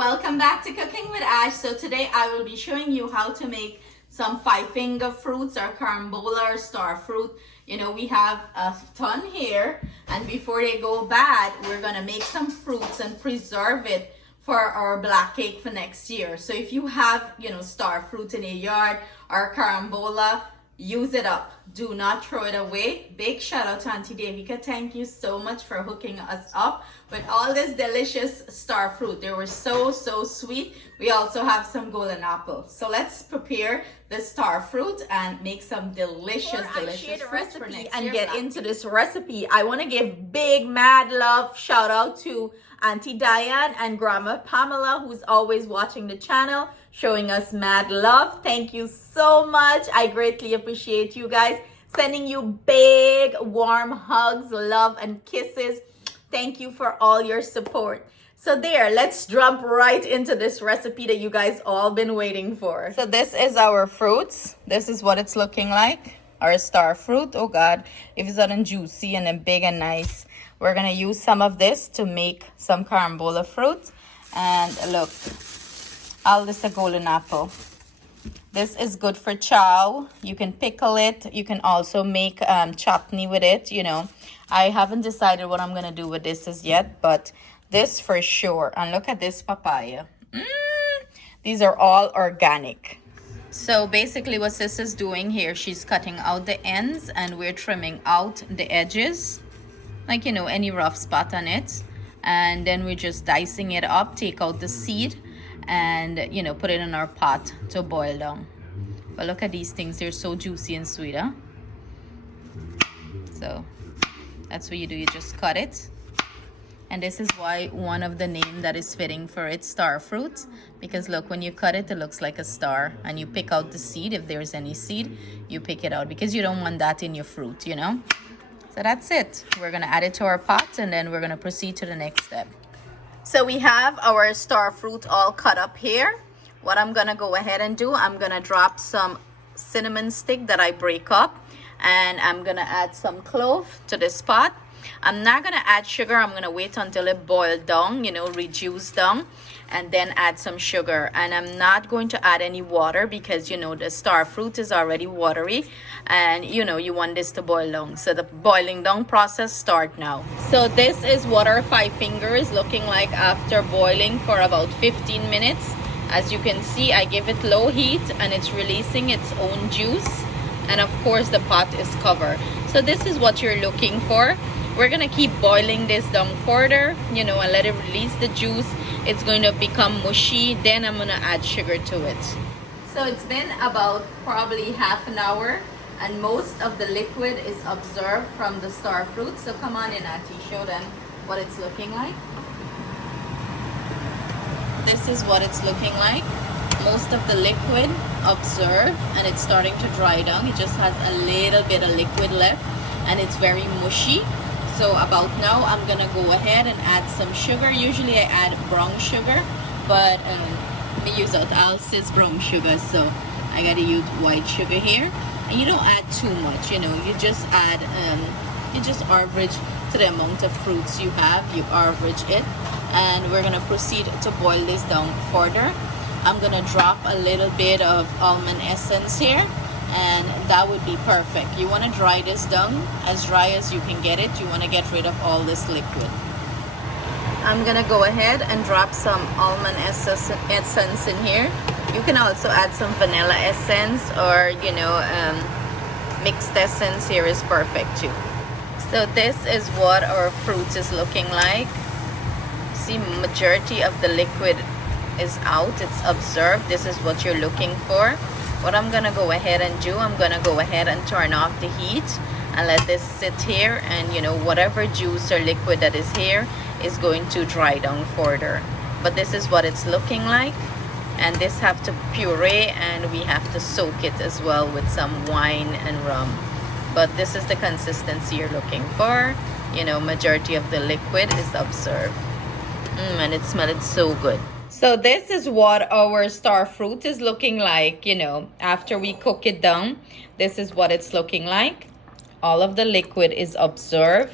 Welcome back to Cooking with Ash. So today I will be showing you how to make some five-finger fruits or carambola or star fruit. You know, we have a ton here, and before they go bad, we're gonna make some fruits and preserve it for our black cake for next year. So if you have, star fruit in your yard or carambola, use it up. Do not throw it away. Big shout out to Auntie Davika. Thank you so much for hooking us up with all this delicious star fruit. They were so sweet. We also have some golden apple. So let's prepare the star fruit and make some delicious fruits for next and year. get into this recipe. I want to give big mad love shout out to Auntie Diane and Grandma Pamela, who's always watching the channel, showing us mad love. Thank you so much. I greatly appreciate you guys. Sending you big warm hugs, love and kisses. Thank you for all your support. So there, let's jump right into this recipe that you guys all been waiting for. So this is our fruits. This is what it's looking like. Our star fruit. Oh God, if it's not juicy and then big and nice. We're gonna use some of this to make some carambola fruit. And look, all this a golden apple. This is good for chow. You can pickle it. You can also make chutney with it, I haven't decided what I'm gonna do with this as yet, but this for sure. And look at this papaya. These are all organic. So basically what sis is doing here, she's cutting out the ends and we're trimming out the edges. Like, any rough spot on it. And then we're just dicing it up, take out the seed and, put it in our pot to boil down. But look at these things. They're so juicy and sweet, huh? So that's what you do. You just cut it. And this is why one of the name that is fitting for it, star fruit. Because look, when you cut it, it looks like a star. And you pick out the seed. If there's any seed, you pick it out. Because you don't want that in your fruit, So that's it. We're going to add it to our pot. And then we're going to proceed to the next step. So we have our star fruit all cut up here. What I'm going to go ahead and do, I'm going to drop some cinnamon stick that I break up. And I'm going to add some clove to this pot. I'm not going to add sugar. I'm going to wait until it boils down, reduce down, and then add some sugar. And I'm not going to add any water because, the star fruit is already watery. And, you want this to boil down. So the boiling down process start now. So this is what our five finger is looking like after boiling for about 15 minutes. As you can see, I give it low heat and it's releasing its own juice. And of course, the pot is covered. So this is what you're looking for. We're going to keep boiling this down further, and let it release the juice. It's going to become mushy. Then I'm going to add sugar to it. So it's been about probably half an hour. And most of the liquid is absorbed from the star fruit. So come on in, Auntie. Show them what it's looking like. This is what it's looking like. Most of the liquid absorbed and it's starting to dry down. It just has a little bit of liquid left and it's very mushy. So about now I'm gonna go ahead and add some sugar. Usually I add brown sugar, but we use out Alsa's brown sugar, so I gotta use white sugar here. And you don't add too much, you just add you just average to the amount of fruits you have. You average it, and we're gonna proceed to boil this down further. I'm gonna drop a little bit of almond essence here, and that would be perfect. You want to dry this down as dry as you can get it. You want to get rid of all this liquid. I'm gonna go ahead and drop some almond essence in here. You can also add some vanilla essence or mixed essence here is perfect too. So this is what our fruit is looking like. See, majority of the liquid is out, it's absorbed. This is what you're looking for. What I'm gonna go ahead and do, I'm gonna go ahead and turn off the heat and let this sit here, and whatever juice or liquid that is here is going to dry down further. But this is what it's looking like, and this have to puree and we have to soak it as well with some wine and rum. But this is the consistency you're looking for. Majority of the liquid is absorbed. And it smells so good. So this is what our star fruit is looking like, after we cook it down. This is what it's looking like. All of the liquid is absorbed.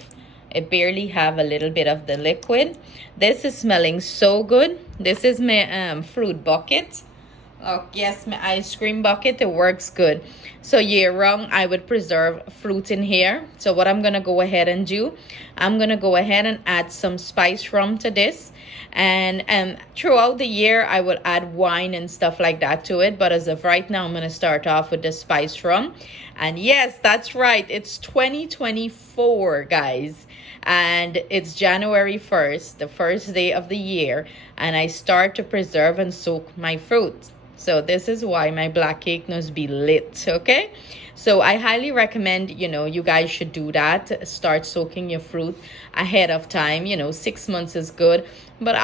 It barely have a little bit of the liquid. This is smelling so good. This is my fruit bucket. Oh yes, my ice cream bucket. It works good. So year round I would preserve fruit in here. So what I'm gonna go ahead and do, I'm gonna go ahead and add some spice rum to this. And throughout the year I would add wine and stuff like that to it, but as of right now I'm gonna start off with the spice rum. And yes, that's right, it's 2024, guys, and it's January 1st, the first day of the year, and I start to preserve and soak my fruit. So this is why my black cake must be lit, okay? So I highly recommend, you guys should do that. Start soaking your fruit ahead of time. 6 months is good. But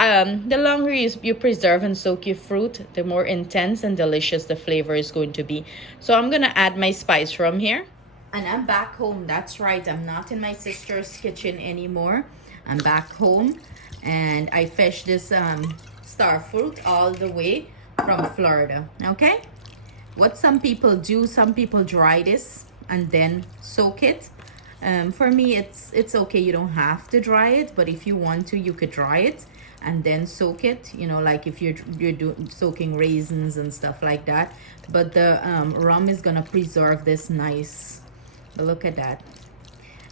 the longer you preserve and soak your fruit, the more intense and delicious the flavor is going to be. So I'm going to add my spice rum here. And I'm back home. That's right. I'm not in my sister's kitchen anymore. I'm back home. And I fetched this star fruit all the way from Florida. Okay? What some people do, some people dry this and then soak it. For me, it's okay. You don't have to dry it, but if you want to, you could dry it and then soak it. Like if you're soaking raisins and stuff like that. But the rum is gonna preserve this nice. But look at that.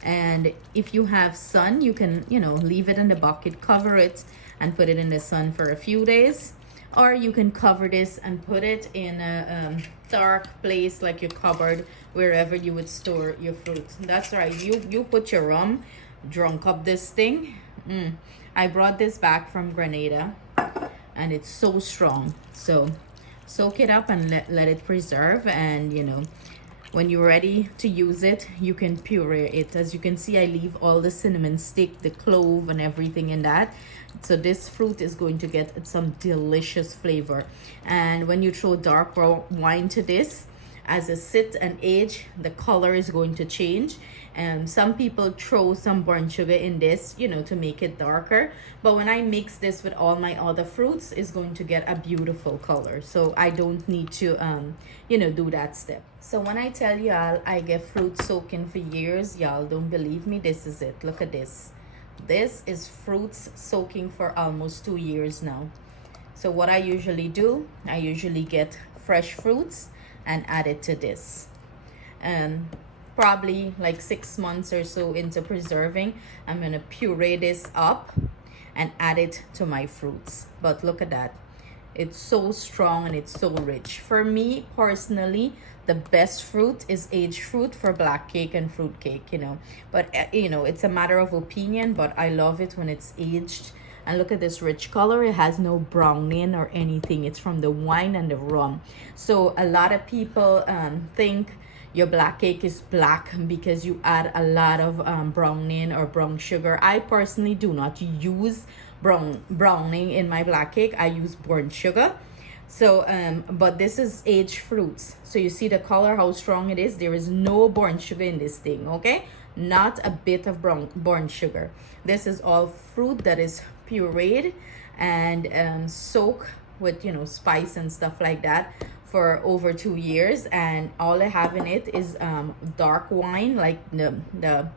And if you have sun, you can leave it in the bucket, cover it, and put it in the sun for a few days. Or you can cover this and put it in a dark place like your cupboard, wherever you would store your fruit. That's right. You put your rum, drunk up this thing. I brought this back from Grenada, and it's so strong. So soak it up and let it preserve. And when you're ready to use it, you can puree it. As you can see, I leave all the cinnamon stick, the clove, and everything in that. So this fruit is going to get some delicious flavor. And when you throw dark wine to this, as it sits and age, the color is going to change. And some people throw some burnt sugar in this, to make it darker. But when I mix this with all my other fruits, it's going to get a beautiful color. So I don't need to, do that step. So when I tell y'all I get fruit soaking for years, y'all don't believe me. This is it. Look at this. This is fruits soaking for almost 2 years now. So what I usually do, I usually get fresh fruits and add it to this. And probably like 6 months or so into preserving, I'm gonna puree this up and add it to my fruits. But look at that. It's so strong and it's so rich. For me personally, the best fruit is aged fruit for black cake and fruit cake, but it's a matter of opinion, but I love it when it's aged. And look at this rich color. It has no browning or anything. It's from the wine and the rum. So a lot of people think your black cake is black because you add a lot of browning or brown sugar. I personally do not use browning in my black cake. I use burnt sugar. So but this is aged fruits, so you see the color, how strong it is. There is no burnt sugar in this thing, okay? Not a bit of burnt sugar. This is all fruit that is pureed and soaked with spice and stuff like that for over 2 years. And all I have in it is dark wine, like the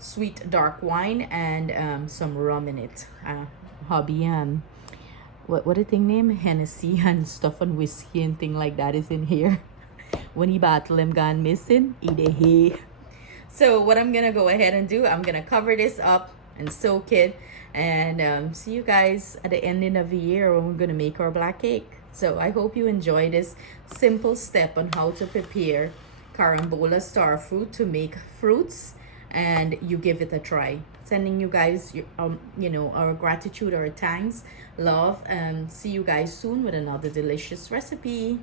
sweet dark wine, and some rum in it. Hobby what a thing name, Hennessy and stuff, and whiskey and thing like that is in here. When he battle him gone missing, he. So what I'm gonna go ahead and do, I'm gonna cover this up and soak it, and see you guys at the ending of the year when we're gonna make our black cake. So I hope you enjoy this simple step on how to prepare carambola star fruit to make fruits, and you give it a try. Sending you guys our gratitude, our thanks, love, and see you guys soon with another delicious recipe.